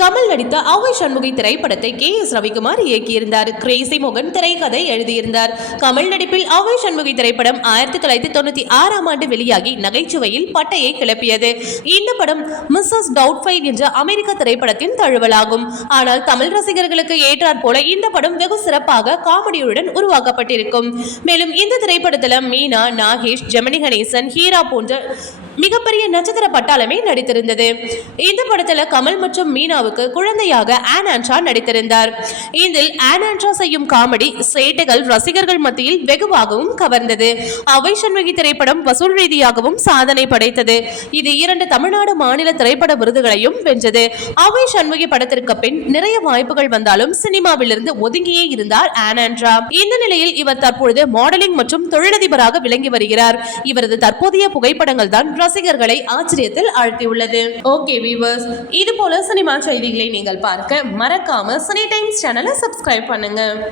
கமல் நடித்த அவை சண்முகை திரைப்படத்தை கே எஸ் ரவிக்குமார் இயக்கியிருந்தார். கிரேசி மோகன் திரைக்கதை எழுதியிருந்தார். கமல் நடிப்பில் அவை சண்முகை திரைப்படம் ஆயிரத்தி தொள்ளாயிரத்தி தொண்ணூத்தி ஆறாம் ஆண்டு வெளியாகி நகைச்சுவையில் பட்டையை கிளப்பியது. இந்த படம் மிஸ்ஸஸ் டவுட்ஃபைல் என்ற அமெரிக்க திரைப்படத்தின் தழுவலாகும். ஆனால் தமிழ் ரசிகர்களுக்கு ஏற்றாற் போல இந்த படம் வெகு சிறப்பாக காமெடியுடன் உருவாக்கப்பட்டிருக்கும். மேலும் இந்த திரைப்படத்தில் மீனா நாகேஷ் ஜெமினி கணேசன் ஹீரா போன்ற மிகப்பெரிய நட்சத்திர பட்டாளமே நடித்திருந்தது. இந்த படத்துல கமல் மற்றும் மீனாவுக்கு குழந்தையாக ஆன் நடித்திருந்தார். இதில் ஆன் செய்யும் காமெடி சேட்டைகள் ரசிகர்கள் மத்தியில் வெகுவாகவும் கவர்ந்தது. அவை சண்முகி திரைப்படம் வசூல் ரீதியாகவும் சாதனை படைத்தது. இது இரண்டு தமிழ்நாடு மாநில திரைப்பட விருதுகளையும் வென்றது. அவை சண்முகி படத்திற்கு பின் நிறைய வாய்ப்புகள் வந்தாலும் சினிமாவிலிருந்து ஒதுங்கியே இருந்தார் ஆன் ஆண்ட்ரா. இந்த நிலையில் இவர் தற்பொழுது மாடலிங் மற்றும் தொழிலதிபராக விளங்கி வருகிறார். இவரது தற்போதைய புகைப்படங்கள் தான் ரசிகர்களை ஆச்சரியத்தில் ஆழ்த்தியுள்ளது. ஓகே வீவர்ஸ் இது போல சினிமா செய்திகளை நீங்கள் பார்க்க மறக்காம சினி டைம்ஸ் சேனலை சப்ஸ்கிரைப் பண்ணுங்க.